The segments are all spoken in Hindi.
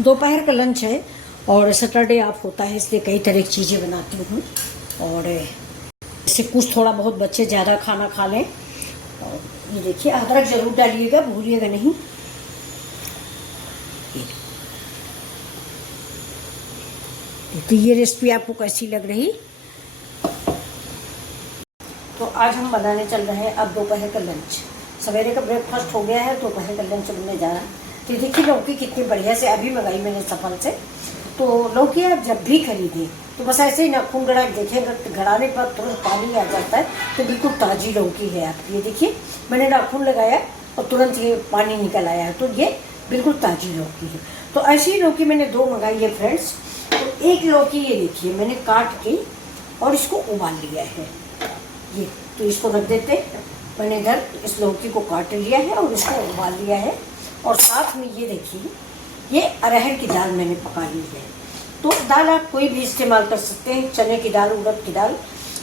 दोपहर का लंच है और सैटरडे ऑफ होता है, इसलिए कई तरह की चीज़ें बनाती हूँ। और इससे कुछ थोड़ा बहुत बच्चे ज़्यादा खाना खा लें। और ये देखिए, अदरक ज़रूर डालिएगा, भूलिएगा नहीं। तो ये रेसिपी आपको कैसी लग रही? तो आज हम बनाने चल रहे हैं अब दोपहर का लंच। सवेरे का ब्रेकफास्ट हो गया है, दोपहर का लंच बनने जा रहा है। तो देखिए लौकी कितनी बढ़िया से अभी मंगाई मैंने सफल से। तो लौकी आप जब भी खरीदें तो बस ऐसे ही नाखून गड़ा के देखेंगे, गड़ाने पर तुरंत पानी आ जाता है। तो बिल्कुल ताज़ी लौकी है आपकी। ये देखिए मैंने नाखून लगाया और तुरंत ये पानी निकल आया है, तो ये बिल्कुल ताज़ी लौकी है। तो ऐसी लौकी मैंने 2 मंगाई है फ्रेंड्स। तो एक लौकी ये देखिए मैंने काट के और इसको उबाल लिया है। ये तो इसको रख देते हैं। मैंने इधर इस लौकी को काट लिया है और इसको उबाल लिया है। और साथ में ये देखिए ये अरहर की दाल मैंने पका ली है। तो दाल आप कोई भी इस्तेमाल कर सकते हैं, चने की दाल, उड़द की दाल,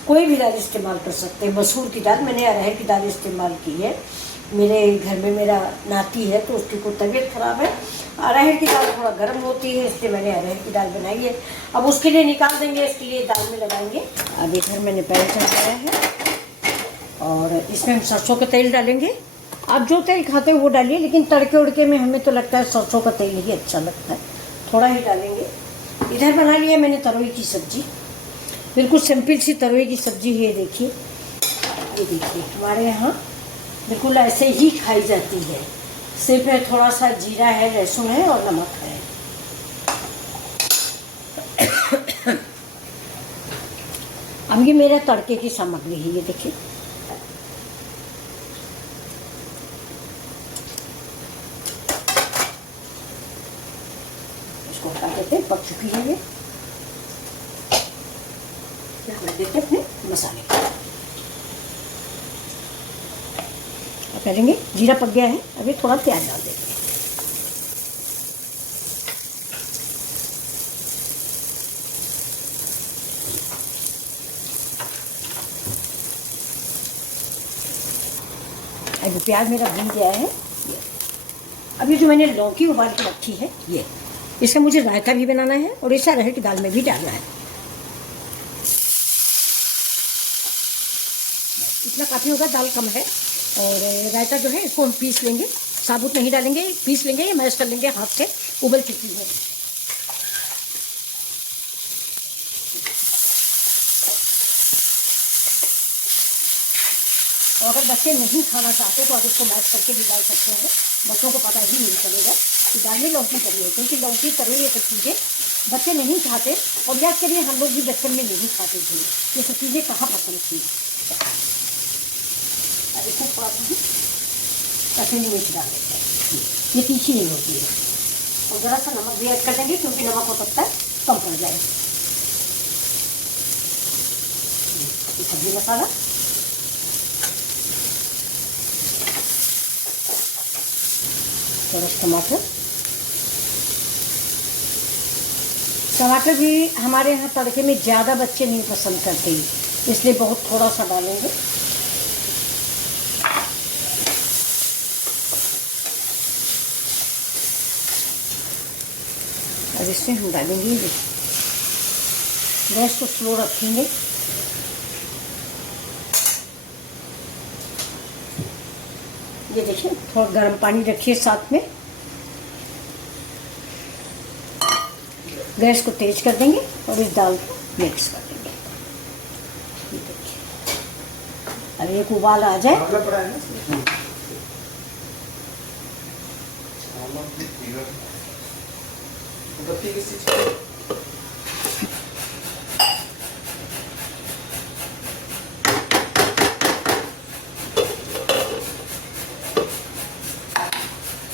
कोई भी दाल इस्तेमाल कर सकते हैं। मसूर की दाल, मैंने अरहर की दाल इस्तेमाल की है। मेरे घर में मेरा नाती है तो उसकी कोई तबीयत खराब है। अरहर की दाल थोड़ा गर्म होती है, इसलिए मैंने अरहर की दाल बनाई है। अब उसके लिए निकाल देंगे, इसके लिए दाल में लगाएंगे। अब इधर मैंने पैन चढ़ाया है और इसमें हम सरसों का तेल डालेंगे। आप जो तेल खाते हो वो डालिए, लेकिन तड़के उड़के में हमें तो लगता है सरसों का तेल ही अच्छा लगता है, थोड़ा ही डालेंगे। इधर बना लिया मैंने तरोई की सब्जी, बिल्कुल सिंपल सी तरोई की सब्जी है। ये देखिए हमारे यहाँ बिल्कुल ऐसे ही खाई जाती है। सिर्फ थोड़ा सा जीरा है, लहसुन है और नमक है। अब ये मेरे तड़के की सामग्री है। ये देखिए इसको हटा देते हैं, पक चुकी है ये। डाल देते अपने मसाले। अब करेंगे, जीरा पक गया है, अभी थोड़ा प्याज डाल देंगे। अब प्याज मेरा भून गया है। अब ये जो मैंने लौकी उबाल के रखी है, ये इसका मुझे रायता भी बनाना है और इसे अरहर की दाल में भी डालना है। इतना काफ़ी होगा, दाल कम है। और रायता जो है इसको हम पीस लेंगे, साबुत नहीं डालेंगे, पीस लेंगे या मैश कर लेंगे हाथ से। उबल चुकी है। और अगर बच्चे नहीं खाना चाहते तो आप इसको मैश करके भी डाल सकते हैं, बच्चों को पता ही नहीं चलेगा कि दाल में लौकी तरी है, क्योंकि लौकी तरी ये सब चीज़ें बच्चे नहीं खाते। और याद करिए हम लोग भी बचपन में नहीं खाते थे, ये सब चीज़ें कहाँ पसंद थी। अब इसमें थोड़ा सा कश्मीरी मिर्च डाल देते हैं, ये तीखी नहीं होती है। और ज़रा सा नमक भी ऐड कर देंगे, क्योंकि नमक हो सकता है कम पड़ जाए। सब्जी मसाला, टमाटर। टमाटर भी हमारे यहाँ तड़के में ज़्यादा बच्चे नहीं पसंद करते, इसलिए बहुत थोड़ा सा डालेंगे। अब इसमें हम डालेंगे, गैस को स्लो रखेंगे। ये देखिए थोड़ा गर्म पानी रखिए साथ में। गैस को तेज कर देंगे और इस दाल को मिक्स कर देंगे। ये देखिए अब एक उबाल आ जाए,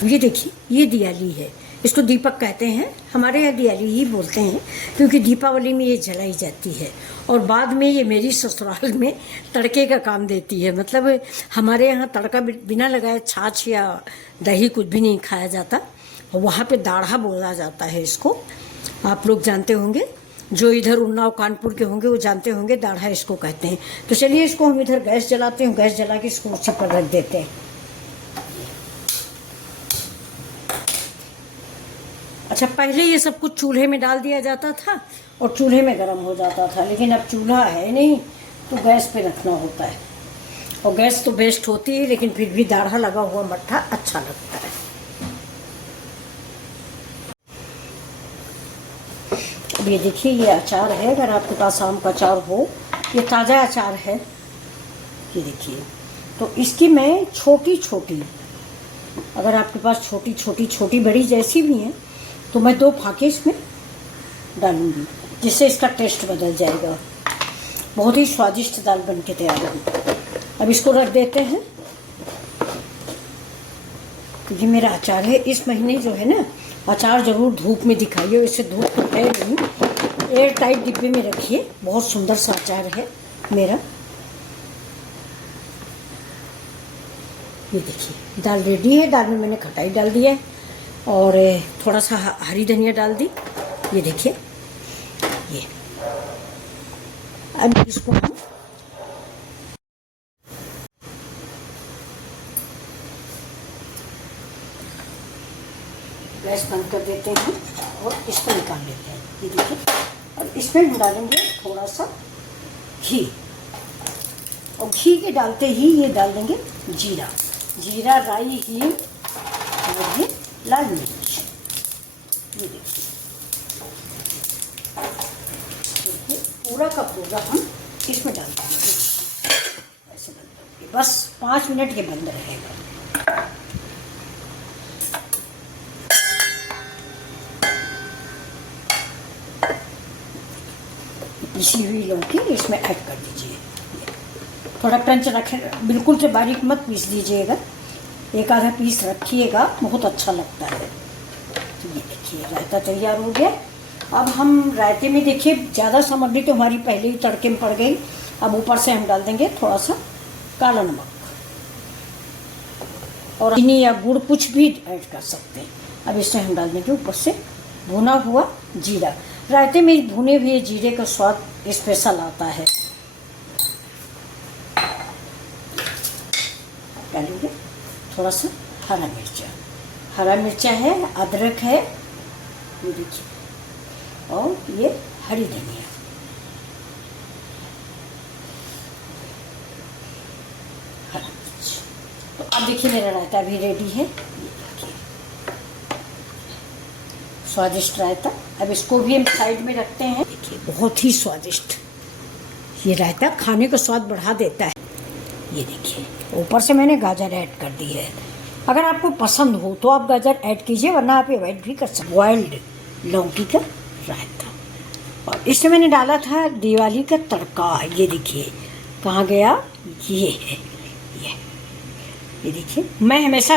ये देखिए ये दियाली है, इसको दीपक कहते हैं, हमारे यहाँ दियाली ही बोलते हैं, क्योंकि दीपावली में ये जलाई जाती है और बाद में ये मेरी ससुराल में तड़के का काम देती है। मतलब हमारे यहाँ तड़का बिना लगाए छाछ या दही कुछ भी नहीं खाया जाता। और वहाँ पे दाढ़ा बोला जाता है इसको, आप लोग जानते होंगे, जो इधर उन्नाव कानपुर के होंगे वो जानते होंगे, दाढ़ा इसको कहते हैं। तो चलिए इसको हम इधर गैस जलाते हैं, गैस जला के इसको उसी पर रख देते हैं। अच्छा, पहले ये सब कुछ चूल्हे में डाल दिया जाता था और चूल्हे में गर्म हो जाता था, लेकिन अब चूल्हा है नहीं तो गैस पे रखना होता है। और गैस तो बेस्ट होती है, लेकिन फिर भी दाढ़ा लगा हुआ मट्ठा अच्छा लगता है। अब ये देखिए, ये अचार है, अगर आपके पास आम का अचार हो, ये ताज़ा अचार है, ये देखिए। तो इसकी मैं छोटी छोटी, अगर आपके पास छोटी छोटी छोटी बड़ी जैसी भी हैं, तो मैं 2 फाके इसमें डालूंगी, जिससे इसका टेस्ट बदल जाएगा। बहुत ही स्वादिष्ट दाल बन के तैयार होगी। अब इसको रख देते हैं, क्योंकि मेरा अचार है। इस महीने जो है ना, अचार ज़रूर धूप में दिखाइए, इससे धूप तो है नहीं, एयर टाइट डिब्बे में रखिए। बहुत सुंदर सा अचार है मेरा। ये देखिए, दाल रेडी है। दाल में मैंने खटाई डाल दी है और थोड़ा सा हरी धनिया डाल दी। ये देखिए, ये अब इसको हम गैस बंद कर देते हैं और इसको निकाल लेते हैं। ये देखिए, और इसमें हम डालेंगे थोड़ा सा घी, और घी के डालते ही ये डाल देंगे जीरा, जीरा, राई, हींग और ये लाल मिर्च। ये देखिए, पूरा का पूरा हम इसमें डाल देंगे। ऐसे बंद करके बस 5 मिनट ये बंद रहेगा। पिसी हुई लौकी इसमें ऐड कर दीजिए। थोड़ा क्रंच रखें, बिल्कुल से बारीक मत पीस दीजिएगा, एक आधा पीस रखिएगा, बहुत अच्छा लगता है। तो ये देखिए, रायता तैयार हो गया। अब हम रायते में देखिए, ज़्यादा सामग्री तो हमारी पहले ही तड़के में पड़ गई। अब ऊपर से हम डाल देंगे थोड़ा सा काला नमक, और चीनी या गुड़ कुछ भी ऐड कर सकते हैं। अब इसमें हम डाल देंगे ऊपर से भुना हुआ जीरा। रायते में भुने हुए जीरे का स्वाद स्पेशल आता है। डालेंगे थोड़ा सा हरा मिर्चा, हरा मिर्चा है, अदरक है, ये देखिए, और ये हरी धनिया। हरा मिर्च। तो अब देखिए, मेरा रायता भी रेडी है। ये देखिए, स्वादिष्ट रायता। अब इसको भी हम साइड में रखते हैं। देखिए, बहुत ही स्वादिष्ट ये रायता खाने का स्वाद बढ़ा देता है। ये देखिए, ऊपर से मैंने गाजर ऐड कर दी है। अगर आपको पसंद हो तो आप गाजर ऐड कीजिए, वरना आप अवॉइड भी कर सकते। बॉइल्ड लौकी का रायता, और इसमें मैंने डाला था दिवाली का तड़का। ये देखिए कहाँ गया, ये है, ये देखिए। मैं हमेशा